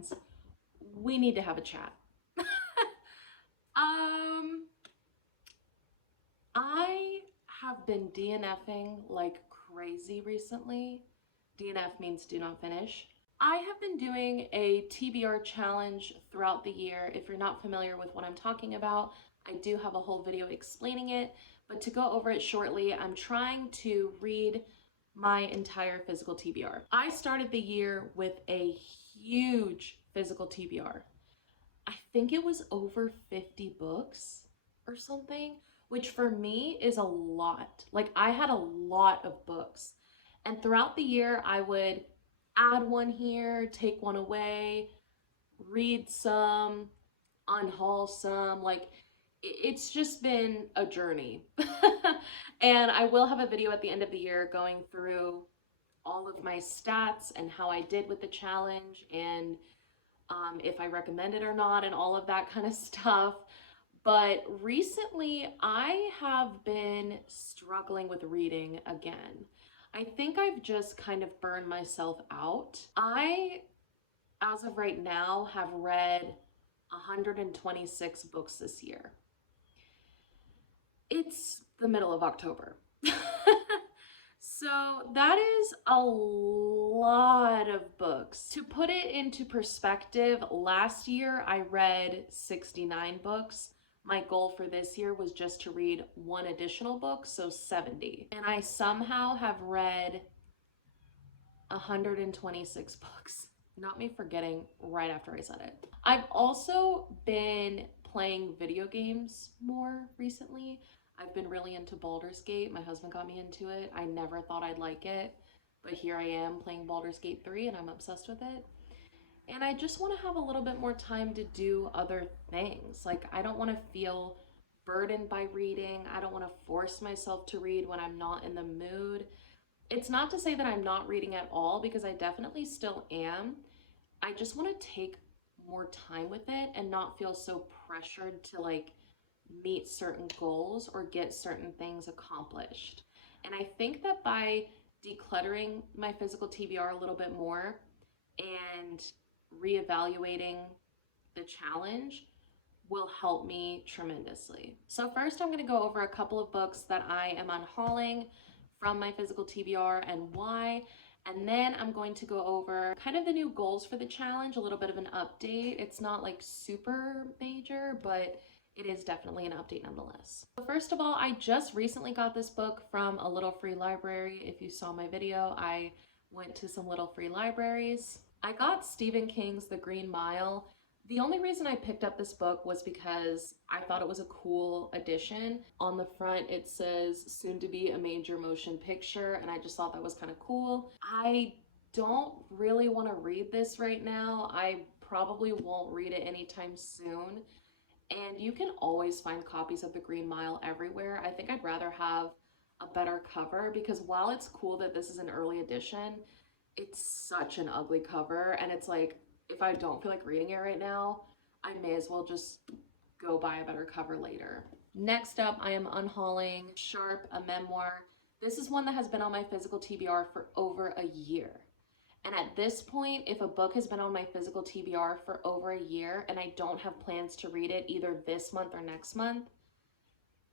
friends. We need to have a chat. I have been DNFing like crazy recently. DNF means do not finish. I have been doing a TBR challenge throughout the year. If you're not familiar with what I'm talking about, I do have a whole video explaining it, but to go over it shortly, I'm trying to read my entire physical TBR. I started the year with a huge physical TBR. I think it was over 50 books or something, which for me is a lot. Like, I had a lot of books. And throughout the year, I would add one here, take one away, read some, unhaul some. Like, it's just been a journey. And I will have a video at the end of the year going through all of my stats and how I did with the challenge and if I recommend it or not and all of that kind of stuff. But recently I have been struggling with reading again. I think I've just kind of burned myself out. I, as of right now, have read 126 books this year. It's the middle of October. So that is a lot of books. To put it into perspective, last year I read 69 books. My goal for this year was just to read one additional book, so 70. And I somehow have read 126 books. Not me forgetting right after I said it. I've also been playing video games more recently. I've been really into Baldur's Gate. My husband got me into it. I never thought I'd like it, but here I am playing Baldur's Gate 3 and I'm obsessed with it. And I just want to have a little bit more time to do other things. Like, I don't want to feel burdened by reading. I don't want to force myself to read when I'm not in the mood. It's not to say that I'm not reading at all, because I definitely still am. I just want to take more time with it and not feel so pressured to like meet certain goals or get certain things accomplished. And I think that by decluttering my physical TBR a little bit more and reevaluating the challenge will help me tremendously. So first I'm going to go over a couple of books that I am unhauling from my physical TBR and why. And then I'm going to go over kind of the new goals for the challenge, a little bit of an update. It's not like super major, but it is definitely an update nonetheless. So first of all, I just recently got this book from a little free library. If you saw my video, I went to some little free libraries. I got Stephen King's The Green Mile. The only reason I picked up this book was because I thought it was a cool addition. On the front, it says soon to be a major motion picture, and I just thought that was kind of cool. I don't really want to read this right now. I probably won't read it anytime soon. And you can always find copies of The Green Mile everywhere. I think I'd rather have a better cover, because while it's cool that this is an early edition, it's such an ugly cover. And it's like, if I don't feel like reading it right now, I may as well just go buy a better cover later. Next up, I am unhauling Sharp, a memoir. This is one that has been on my physical TBR for over a year. And at this point, if a book has been on my physical TBR for over a year and I don't have plans to read it either this month or next month,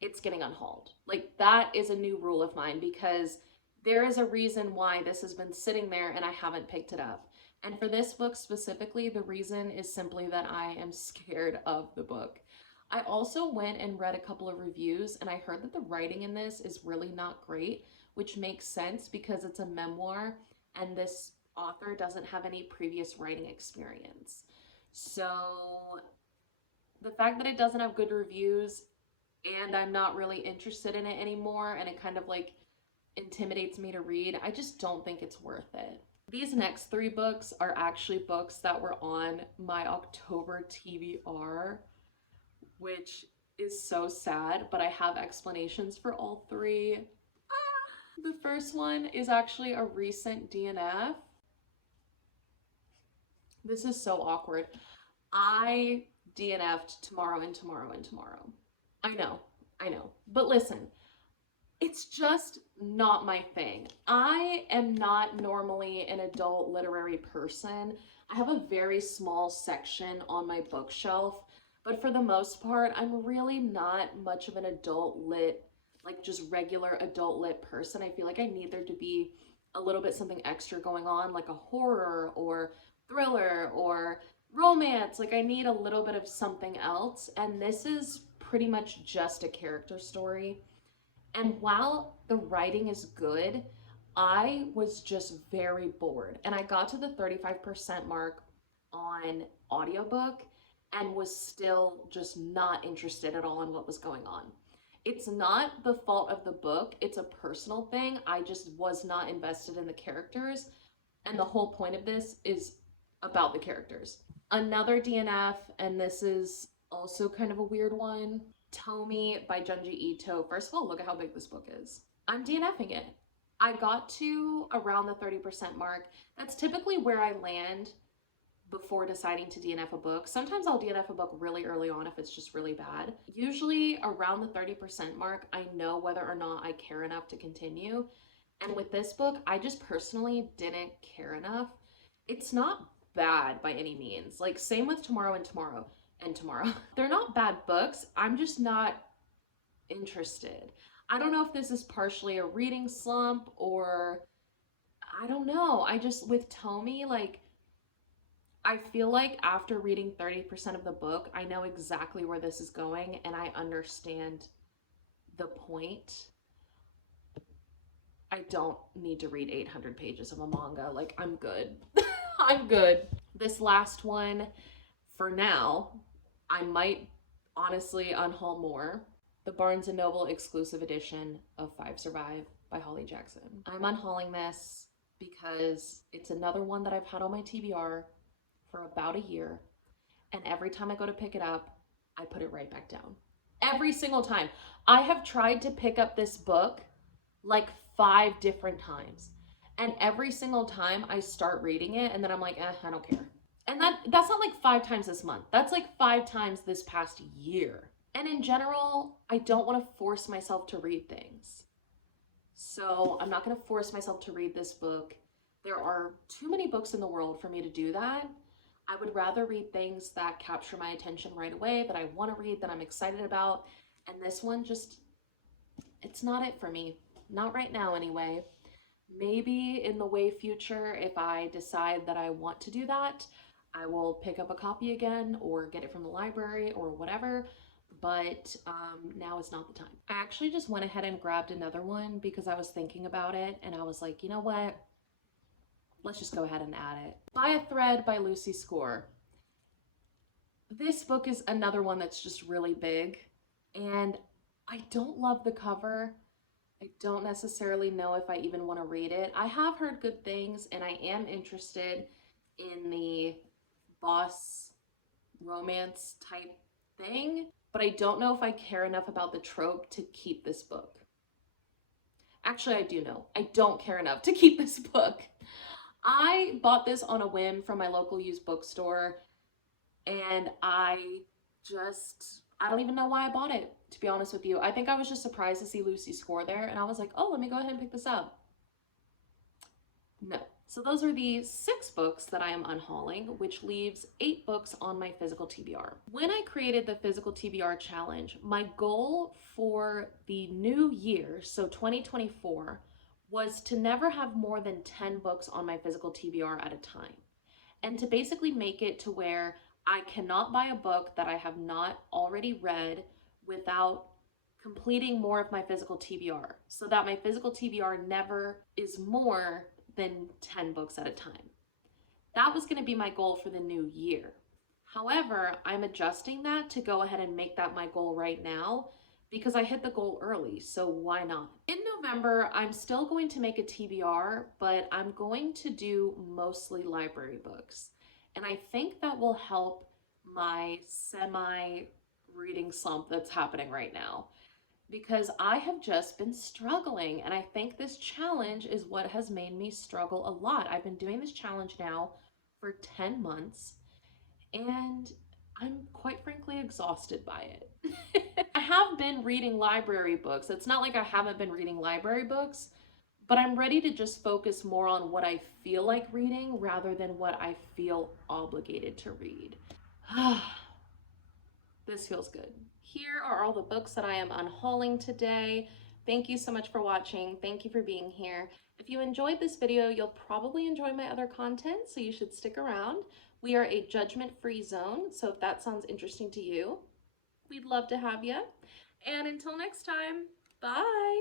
it's getting unhauled. Like, that is a new rule of mine, because there is a reason why this has been sitting there and I haven't picked it up. And for this book specifically, the reason is simply that I am scared of the book. I also went and read a couple of reviews, and I heard that the writing in this is really not great, which makes sense because it's a memoir and this author doesn't have any previous writing experience. So the fact that it doesn't have good reviews and I'm not really interested in it anymore, and it kind of like intimidates me to read, I just don't think it's worth it. These next three books are actually books that were on my October TBR, which is so sad, but I have explanations for all three. The first one is actually a recent DNF. This is so awkward. I DNF'd tomorrow and tomorrow and tomorrow. I know. But listen, It's just not my thing. I am not normally an adult literary person. I have a very small section on my bookshelf, but for the most part, I'm really not much of an adult lit, like just regular adult lit person. I feel like I need there to be a little bit something extra going on, like a horror or thriller or romance. Like I need a little bit of something else, and this is pretty much just a character story. And while the writing is good, I was just very bored. And I got to the 35% mark on audiobook and was still just not interested at all in what was going on. It's not the fault of the book, it's a personal thing. I just was not invested in the characters. And the whole point of this is about the characters. Another DNF, and this is also kind of a weird one. Tomi by Junji Ito. First of all, look at how big this book is. I'm DNFing it. I got to around the 30% mark. That's typically where I land before deciding to DNF a book. Sometimes I'll DNF a book really early on if it's just really bad. Usually around the 30% mark, I know whether or not I care enough to continue. And with this book, I just personally didn't care enough. It's not bad by any means. Like, same with Tomorrow and Tomorrow and Tomorrow. They're not bad books. I'm just not interested. I don't know if this is partially a reading slump or I don't know. I just, with Tomi, like, I feel like after reading 30% of the book, I know exactly where this is going and I understand the point. I don't need to read 800 pages of a manga. Like, I'm good. I'm good. This last one, for now, I might honestly unhaul more. The Barnes & Noble exclusive edition of Five Survive by Holly Jackson. I'm unhauling this because it's another one that I've had on my TBR for about a year. And every time I go to pick it up, I put it right back down. Every single time. I have tried to pick up this book like 5 different times. And every single time I start reading it and then I'm like, I don't care. And that's not like 5 times this month. That's like 5 times this past year. And in general, I don't want to force myself to read things. So I'm not going to force myself to read this book. There are too many books in the world for me to do that. I would rather read things that capture my attention right away, that I want to read, that I'm excited about. And this one just, it's not it for me. Not right now anyway. Maybe in the way future, if I decide that I want to do that, I will pick up a copy again or get it from the library or whatever. But now is not the time. I actually just went ahead and grabbed another one because I was thinking about it and I was like, you know what? Let's just go ahead and add it. By a Thread by Lucy Score. This book is another one that's just really big and I don't love the cover. I don't necessarily know if I even want to read it. I have heard good things and I am interested in the boss romance type thing, but I don't know if I care enough about the trope to keep this book. Actually, I do know. I don't care enough to keep this book. I bought this on a whim from my local used bookstore and I don't even know why I bought it, to be honest with you. I think I was just surprised to see Lucy's Score there and I was like, oh, let me go ahead and pick this up. No. So those are the 6 books that I am unhauling, which leaves 8 books on my Physical TBR. When I created the Physical TBR challenge, my goal for the new year, so 2024, was to never have more than 10 books on my Physical TBR at a time. And to basically make it to where I cannot buy a book that I have not already read without completing more of my Physical TBR, so that my Physical TBR never is more than 10 books at a time. That was going to be my goal for the new year. However, I'm adjusting that to go ahead and make that my goal right now because I hit the goal early, so why not? In November, I'm still going to make a TBR, but I'm going to do mostly library books. And I think that will help my semi-reading slump that's happening right now, because I have just been struggling, and I think this challenge is what has made me struggle a lot. I've been doing this challenge now for 10 months, and I'm quite frankly exhausted by it. I have been reading library books. It's not like I haven't been reading library books, but I'm ready to just focus more on what I feel like reading rather than what I feel obligated to read. This feels good. Here are all the books that I am unhauling today. Thank you so much for watching. Thank you for being here. If you enjoyed this video, you'll probably enjoy my other content, so you should stick around. We are a judgment-free zone, so if that sounds interesting to you, we'd love to have you. And until next time, bye!